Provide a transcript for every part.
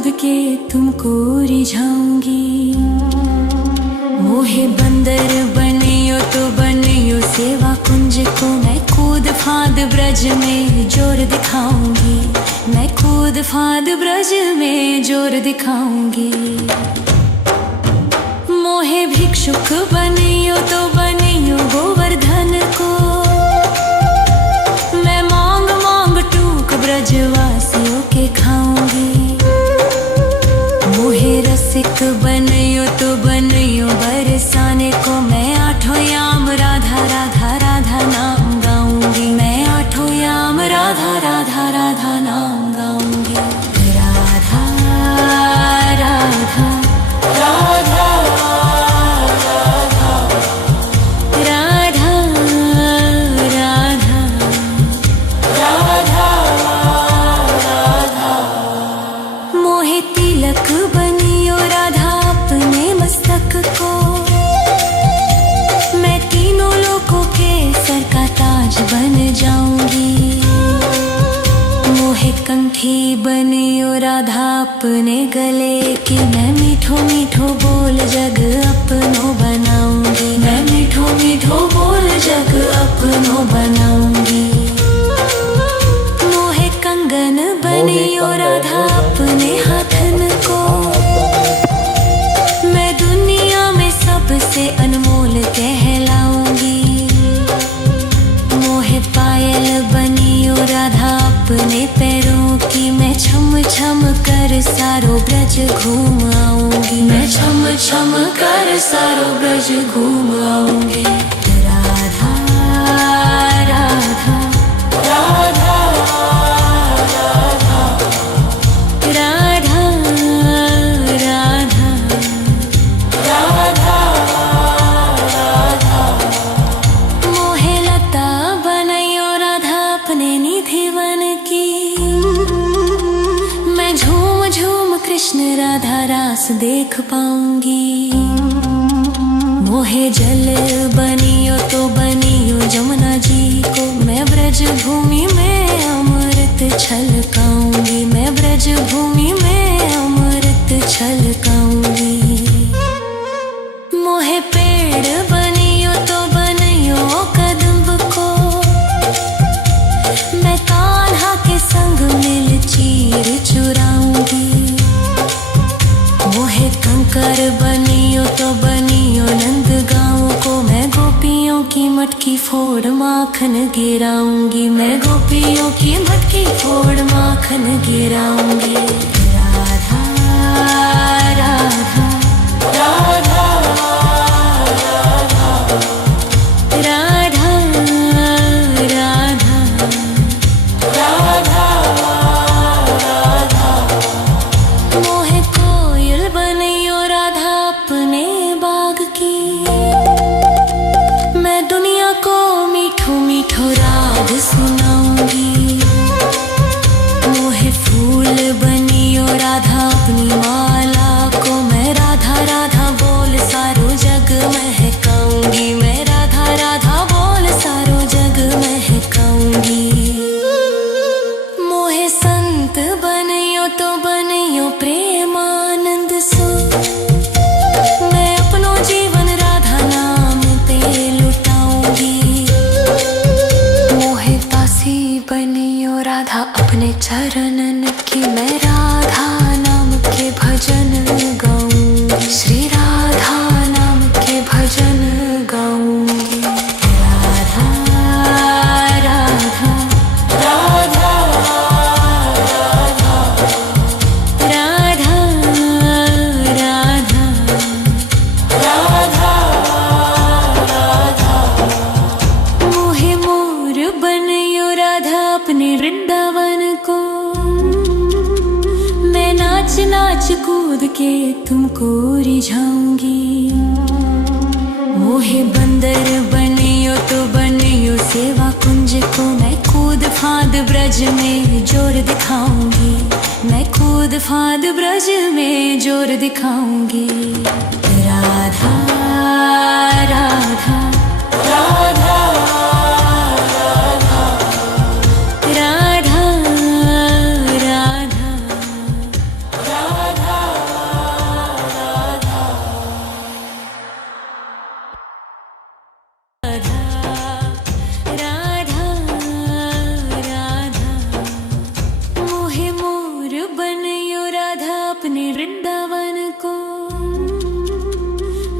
कूद के तुमको रिझाऊंगी। मोहे बंदर बनियो तो बनियो सेवा कुंज को, मैं कूद फांद ब्रज में जोर दिखाऊंगी। मैं कूद फांद ब्रज में जोर दिखाऊंगी। मोहे भिक्षुक बनियो तो बनियो गोवर्धन को, मैं मांग मांग टूक ब्रजवासियों के खाऊंगी। मोहे रसिक बनियो तो बनियो बरसाने को, मैं आठों याम राधा राधा राधा नाम गाऊंगी। मैं आठों याम राधा राधा राधा नाम गाऊंगी। राधा राधा राधा बनियो राधा अपने मस्तक को, मैं तीनों लोगों के सर का ताज बन जाऊंगी। मोहे कंठी बनियो राधा अपने गले की, मैं मीठो मीठो बोल जग अपनो बनाऊंगी। मैं मीठो मीठो बोल जग अपनो बनाऊंगी। मोहे कंगन बनियो राधा अपने हाथन को, मैं दुनिया में सबसे अनमोल कहलाऊंगी। मोहे पायल बनियो राधा अपने पैरों की, मैं छम छम कर सारो ब्रज घूम आऊंगी। मैं छम छम कर सारो ब्रज घूम आऊंगी। राधा राधा राधा कृष्ण राधा रास देख पाऊंगी। मोहे जल बनियो तो बनियो जमुना जी को, मैं ब्रज भूमि में अमृत छलकाऊंगी। मैं ब्रज भूमि में अमृत छलकाऊंगी। मोहे पेड़ बनियो तो बनियो कदम्ब को, मैं कान्हा के संग मिल चीर चुराऊंगी। मोहे कंकर बनियो तो बनियो नंद गाँव को, मैं गोपियों की मटकी फोड़ माखन गिराऊंगी। मैं गोपियों की मटकी फोड़ माखन गिराऊंगी। राधा राधा राधा राधा राधा राधा। मोहे कोयल बनियो राधा अपने बाग की, मैं दुनिया को मीठो मीठो राग सुनाऊंगी। मोहे फूल बनियो राधा अपनी माला को, मैं राधा राधा बोल सारो जग महकाऊंगी। मैं राधा राधा बोल सारो जग महकाऊंगी। मोहे संत बनियो तो बनियो प्रेमानंद सो, मैं अपनो जीवन राधा नाम पे लुटाऊंगी। मोहे दासी बनियो राधा अपने चरणन की, मैं राधा नाम के भजन गाऊंगी। श्री राधा नाम के भजन गाऊंगी। राधा राधा राधा राधा राधा। मोहे मोर बनियो राधा अपने वृंदावन को, मैं नाच नाच कूद के तुमको रिझाऊंगी। मोहे बंदर बनियो तो बनियो सेवा कुंज को, मैं कूद फांद ब्रज में जोर दिखाऊंगी। मैं कूद फांद ब्रज में जोर दिखाऊंगी। राधा राधा राधा राधा राधा राधा। वृंदावन को।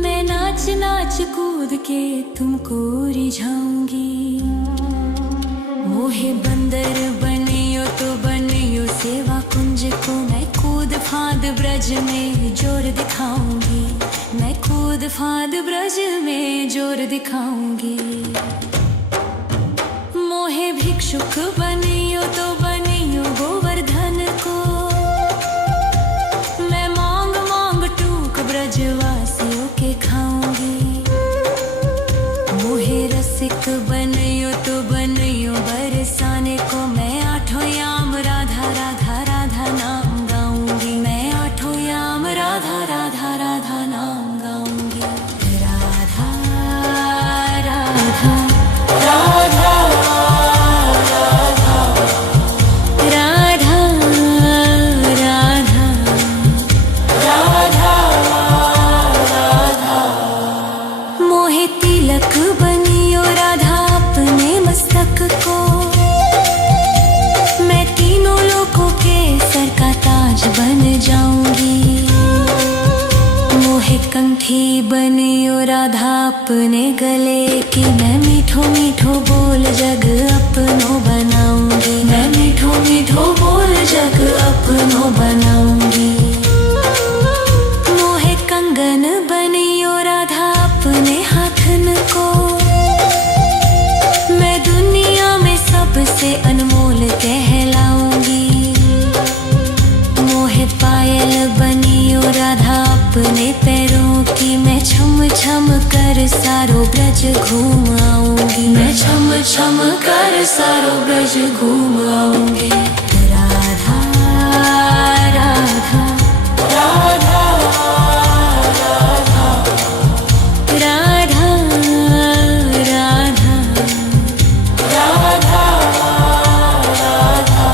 मैं नाच नाच कूद के तुमको रिझाऊंगी। मोहे बंदर बनियो तो बनियो सेवा कुंज को। मैं कूद फांद ब्रज में जोर दिखाऊंगी। मैं कूद फांद ब्रज में जोर दिखाऊंगी। मोहे भिक्षुक बनियो तो बनियो गोवर्धन को। मैं मांग मांग टूक ब्रजवासियों के खाऊंगी। मोहे रसिक बनियो तो बनियो बरसाने को। मैं आठों याम राधा राधा राधा नाम गाऊंगी। मैं आठों याम राधा राधा राधा नाम गाऊंगी। राधा राधा राधा बन जाऊंगी। मोहे कंठी बनियो राधा अपने गले की। मैं मीठो मीठो बोल जग अपनो बनाऊंगी। मैं मीठो मीठो बोल जग अपनो बनाऊंगी। मोहे कंगन बनियो राधा अपने हाथन को। मैं दुनिया में सबसे अनमोल कहलाऊंगी। पायल बनियो राधा अपने पैरों की। मैं छम छम कर सारो ब्रज घूम आऊंगी। मैं छम छम कर सारो ब्रज घूम आऊंगी। राधा राधा राधा राधा राधा राधा राधा।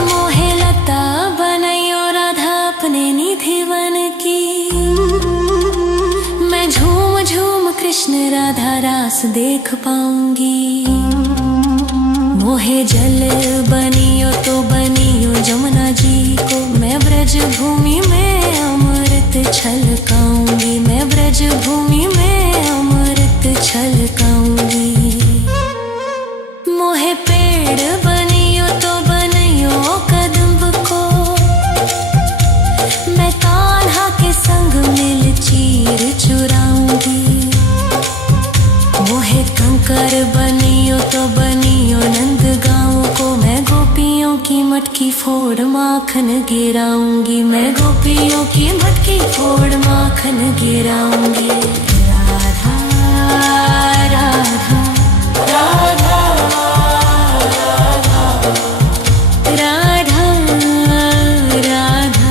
मोहे लता बनियो राधा अपने निधिवन की। मैं झूम झूम कृष्ण राधा रास देख पाऊंगी। मोहे जल बनियो तो बनियो जमुना जी को। मैं ब्रज भूमि में अमृत छलकाऊंगी। मैं ब्रज भूमि में अमृत छलकाऊंगी। मोहे पेड़ बनियो तो बनियो कदम्ब को। मैं कान्हा के संग मिल चीर चुराऊंगी। मोहे कंकर बनियो तो बनियो नंद गाँव को। मैं गोपियों की मटकी फोड़ माखन गिराऊंगी। मैं गोपियों की मटकी फोड़ माखन गिराऊंगी। राधा राधा राधा राधा राधा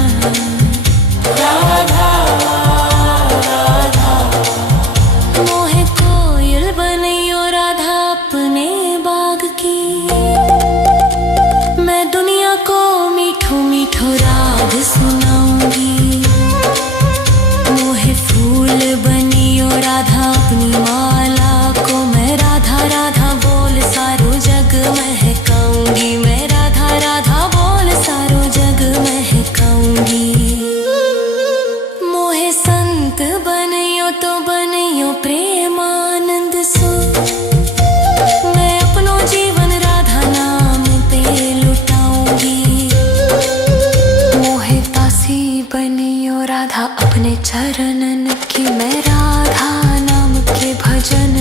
राधा। मोहे कोयल बनियो राधा अपने बाग की। मैं दुनिया को मीठो मीठो राग सुनाऊंगी। मोहे फूल बनियो राधा अपनी माला को। मैं राधा राधा बोल सारो जग महकाऊंगी। मैं राधा राधा बोल सारो जग महकाऊंगी। मोहे संत बनियो तो बनियो प्रेमानंद सो। मैं अपनो जीवन राधा नाम पे लुटाऊंगी। मोहे दासी बनियो राधा अपने चरणन की। मैं राधा नाम के भजन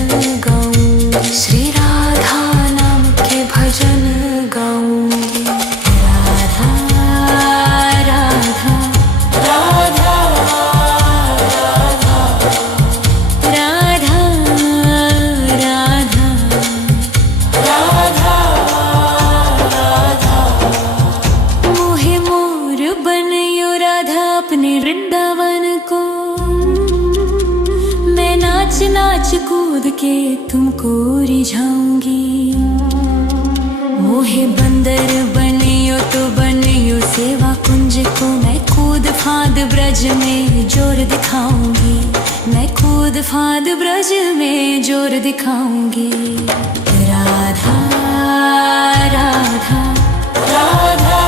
गाऊंगी। श्री राधा नाम के भजन गाऊंगी। राधा राधा राधा राधा राधा राधा राधा। मोहे मोर बनियो राधा अपने वृंदावन को। मैं नाच नाच कूद के तुमको रिझाऊंगी। मोहे बंदर बनियो तो बनियो सेवा कुंज को। मैं कूद फांद ब्रज में जोर दिखाऊंगी। मैं कूद फांद ब्रज में जोर दिखाऊंगी। राधा राधा राधा